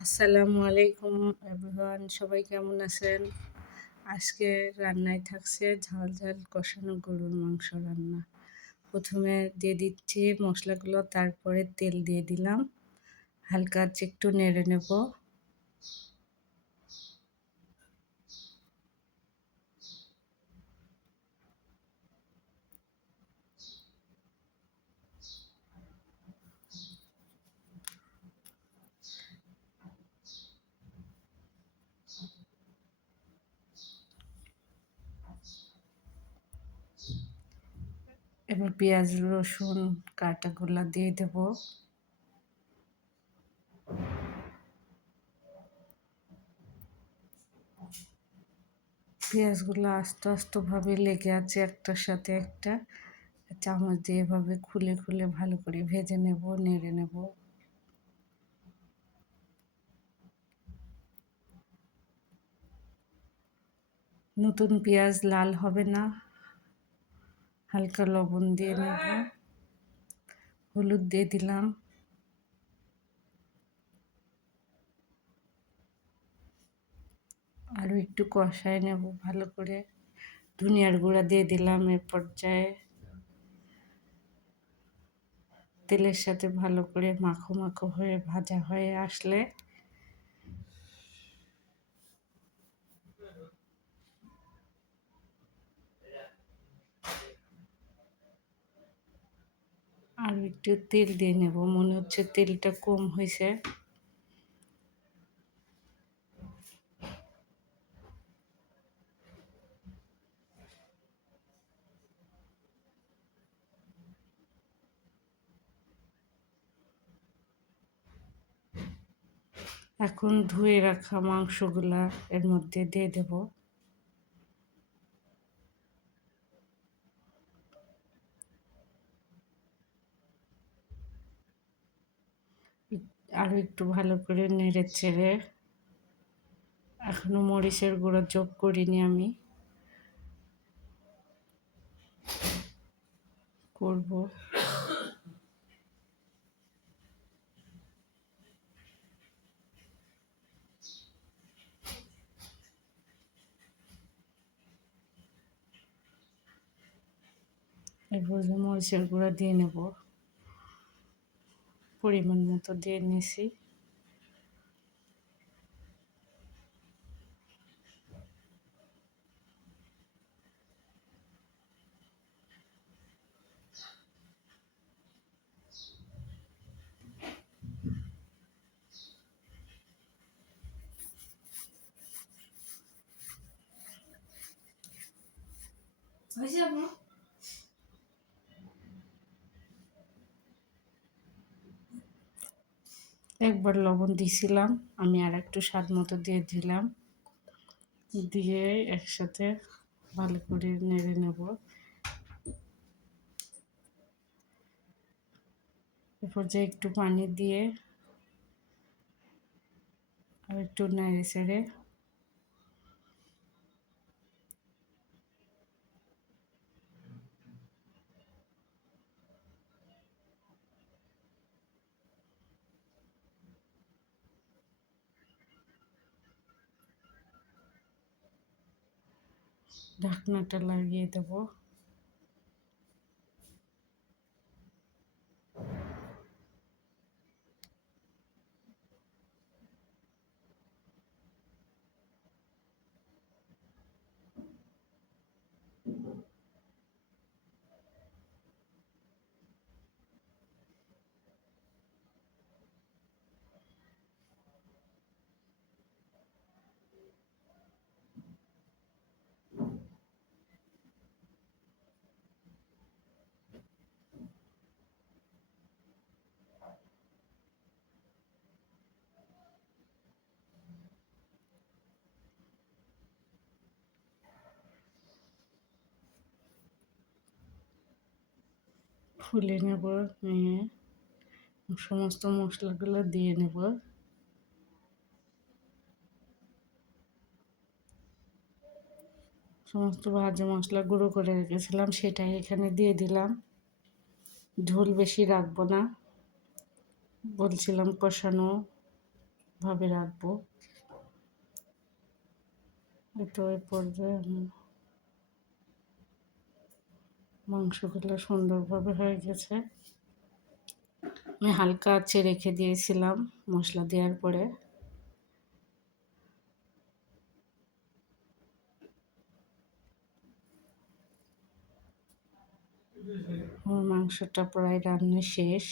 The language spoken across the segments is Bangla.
আসসালামু আলাইকুম এভরিওয়ান, সবাই কেমন আছেন? আজকে রান্নায় থাকছে ঝাল ঝাল কষানো গরুর মাংস রান্না। প্রথমে দিয়ে দিচ্ছি মশলাগুলো, তারপরে তেল দিয়ে দিলাম। হালকা আঁচে একটু নেড়ে নেব। এবার পেঁয়াজ রসুন কাটাগুলা দিয়ে দেব। পেঁয়াজগুলো আস্তে আস্তে ভাবে লেগে আছে একটার সাথে একটা। চামচ দিয়ে এভাবে খুলে খুলে ভালো করে ভেজে নেব, নেড়ে নেব। নতুন পেঁয়াজ লাল হবে না। হালকা লবণ দিয়ে নেব, হলুদ দিয়ে দিলাম। আরও একটু কষায় নেব ভালো করে। ধনিয়ার গুঁড়া দিয়ে দিলাম। এ পর্যায়ে তেলের সাথে ভালো করে মাখো মাখো হয়ে ভাজা হয়ে আসলে আর একটু তেল দিয়ে নেব। মনে হচ্ছে তেলটা কম হয়েছে। এখন ধুয়ে রাখা মাংসগুলা এর মধ্যে দিয়ে দেব। আরও একটু ভালো করে নেড়ে চেড়ে, এখনো মরিচের গুঁড়া যোগ করিনি, আমি করব। এরপর মরিচের গুঁড়া দিয়ে নেব, পরিমাণ মতো দিয়ে নিয়েছি। একবার লবণ দিছিলাম, আমি আর একটু স্বাদ মতো দিয়ে দিলাম। দিয়ে একসাথে ভালো করে নেড়ে নেব। এরপর যে একটু পানি দিয়ে আর একটু নেড়ে চেড়ে ঢাকনাটা লাগিয়ে দেব। ফুলে নেব, নিয়ে সমস্ত মশলাগুলো দিয়ে নেব। সমস্ত ভাজা মশলা গুঁড়ো করে রেখেছিলাম সেটাই এখানে দিয়ে দিলাম। ঝোল বেশি রাখবো না, বলছিলাম কষানো। ভাবে রাখবো। তো এই পর্যায়ে মাংসগুলো সুন্দরভাবে হয়ে গেছে। আমি হালকা আঁচে রেখে দিয়েছিলাম মশলা দেওয়ার পরে। আমার মাংসটা প্রায় রান্না শেষ।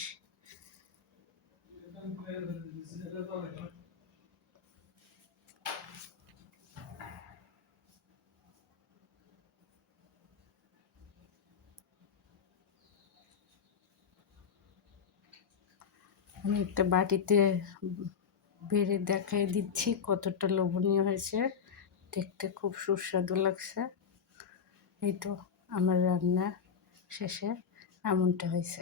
আমি একটা বাটিতে বেড়ে দেখাই দিচ্ছি কতটা লোভনীয় হয়েছে, দেখতে খুব সুস্বাদু লাগছে। এই তো আমার রান্না শেষে এমনটা হয়েছে।